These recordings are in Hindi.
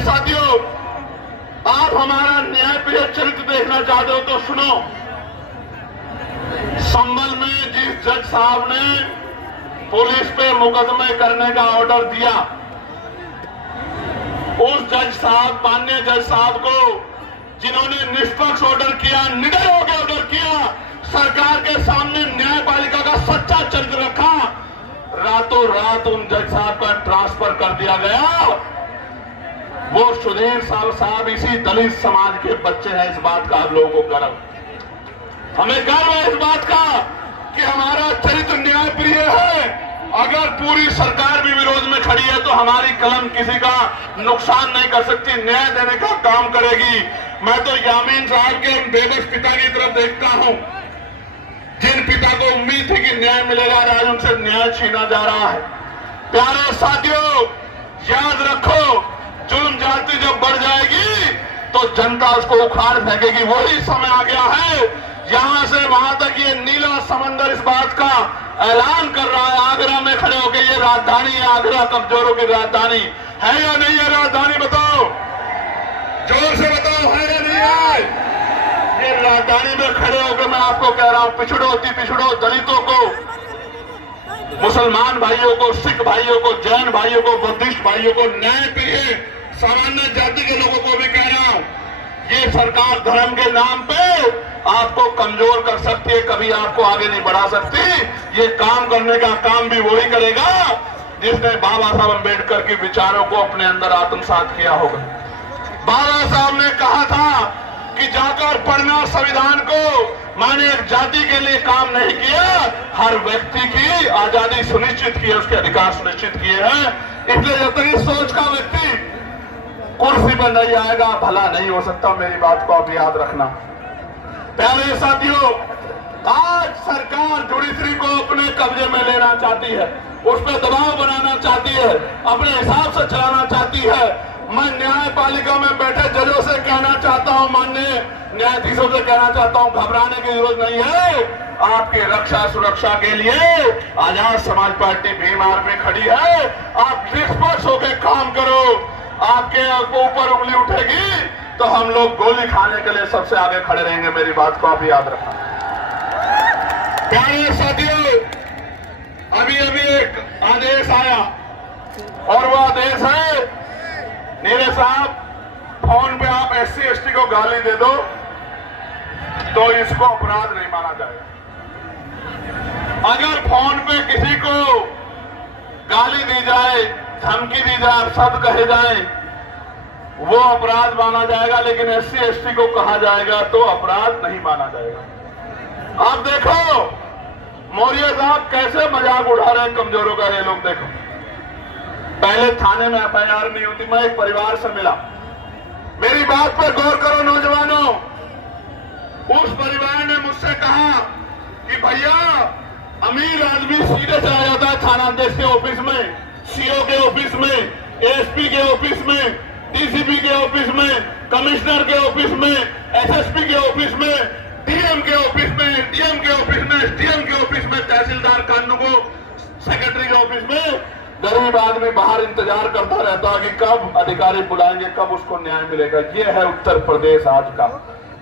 प्यारे साथियों, आप हमारा न्यायप्रिय चरित्र देखना चाहते हो तो सुनो। संभल में जिस जज साहब ने पुलिस पे मुकदमे करने का ऑर्डर दिया, उस जज साहब, माननीय जज साहब को, जिन्होंने निष्पक्ष ऑर्डर किया, निडर होकर ऑर्डर किया, सरकार के सामने न्यायपालिका का सच्चा चरित्र रखा, रातों रात उन जज साहब का ट्रांसफर कर दिया गया। वो सुधीर साहब इसी दलित समाज के बच्चे हैं। इस बात का आप लोगों को गर्व, हमें गर्व है इस बात का कि हमारा चरित्र न्यायप्रिय है। अगर पूरी सरकार भी विरोध में खड़ी है तो हमारी कलम किसी का नुकसान नहीं कर सकती, न्याय देने का काम करेगी। मैं तो यामीन साहब के बेबस पिता की तरफ देखता हूं, जिन पिता को उम्मीद थी कि न्याय मिलेगा, आज उनसे न्याय छीना जा रहा है। प्यारे साथियों, याद रखो, जुल्म जाति जब बढ़ जाएगी तो जनता उसको उखाड़ फेंकेगी। वही समय आ गया है। यहां से वहां तक ये नीला समंदर इस बात का ऐलान कर रहा है, आगरा में खड़े होकर, ये राजधानी है, आगरा कमजोरों की राजधानी है या नहीं है? राजधानी बताओ, जोर से बताओ, है या नहीं है? ये राजधानी में खड़े होकर मैं आपको कह रहा हूं, पिछड़ो अति पिछड़ो, दलितों को, मुसलमान भाइयों को, सिख भाइयों को, जैन भाइयों को, बुद्धिस्ट भाइयों को, न्याय प्रिय सामान्य जाति के लोगों को भी कह रहा हूं, ये सरकार धर्म के नाम पे आपको कमजोर कर सकती है, कभी आपको आगे नहीं बढ़ा सकती। ये काम करने का काम भी वही करेगा जिसने बाबा साहब अम्बेडकर के विचारों को अपने अंदर आत्मसात किया होगा। बाबा साहब ने कहा था कि जाकर पढ़ना संविधान को, मैंने एक जाति के लिए काम नहीं किया, हर व्यक्ति की आजादी सुनिश्चित की है, उसके अधिकार सुनिश्चित किए हैं। इसलिए जब तक इस सोच का व्यक्ति कुर्सी पर नहीं आएगा, भला नहीं हो सकता। मेरी बात को आप याद रखना। प्यारे साथियों, आज सरकार जुडिशरी को अपने कब्जे में लेना चाहती है, उस पर दबाव बनाना चाहती है, अपने हिसाब से चलाना चाहती है। मैं न्यायपालिका में बैठे जजों से कहना चाहता हूं, माननीय न्यायाधीशों से कहना चाहता हूं, घबराने की जरूरत नहीं है। आपकी रक्षा सुरक्षा के लिए आजाद समाज पार्टी भीम आर्मी खड़ी है। आप निष्पक्ष होकर काम करो। आपके ऊपर उंगली उठेगी तो हम लोग गोली खाने के लिए सबसे आगे खड़े रहेंगे। मेरी बात को आप याद रखना। प्यारे साथियों, अभी अभी एक आदेश आया और वो आदेश है, नीरज साहब, फोन पे आप SC ST को गाली दे दो तो इसको अपराध नहीं माना जाएगा। अगर फोन पे किसी को गाली दी जाए, धमकी दी जाए, शब्द कहे जाए, वो अपराध माना जाएगा, लेकिन SC ST को कहा जाएगा तो अपराध नहीं माना जाएगा। आप देखो मौर्य साहब कैसे मजाक उड़ा रहे हैं कमजोरों का। ये लोग देखो, पहले थाने में FIR नहीं होती। मैं एक परिवार से मिला, मेरी बात पर गौर करो नौजवानों। उस परिवार ने मुझसे कहा कि भैया, अमीर आदमी सीधे चला जाता है थानाध्यक्ष के ऑफिस में, CO के ऑफिस में, ASP के ऑफिस में, DCP के ऑफिस में, कमिश्नर के ऑफिस में, SSP के ऑफिस में, DM के ऑफिस में, DM के ऑफिस में, SDM के ऑफिस में, तहसीलदार कानून सेक्रेटरी के ऑफिस में। गरीब आदमी बाहर इंतजार करता रहता है कि कब अधिकारी बुलाएंगे, कब उसको न्याय मिलेगा। ये है उत्तर प्रदेश आज का।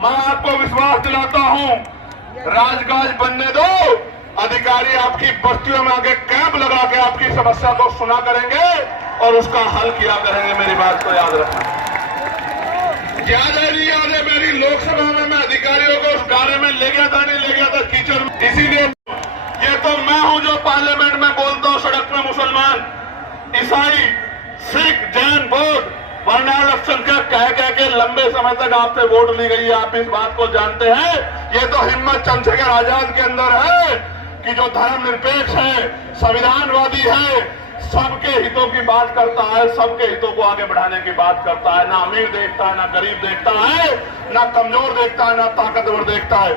मैं आपको विश्वास दिलाता हूं, राजकाज बनने दो, अधिकारी आपकी बस्तियों में आके कैंप लगा के आपकी समस्या को सुना करेंगे और उसका हल किया करेंगे। मेरी बात को याद रखना। याद है नहीं याद है, मेरी लोकसभा में मैं अधिकारियों को उस गारे में ले गया था, नहीं ले गया था, कीचड़ में। इसीलिए ये तो मैं हूं जो पार्लियामेंट में बोलता हूं, सड़क में मुसलमान, ईसाई, सिख, जैन, बौद्ध, वर्णाल अल्पसंख्यक कह के लंबे समय तक आपसे वोट ली गई है। आप इस बात को जानते हैं। ये तो हिम्मत चंद्रशेखर आजाद के अंदर है कि जो धर्मनिरपेक्ष है, संविधानवादी है, सबके हितों की बात करता है, सबके हितों को आगे बढ़ाने की बात करता है। ना अमीर देखता है, ना गरीब देखता है, ना कमजोर देखता है, ना ताकतवर देखता है।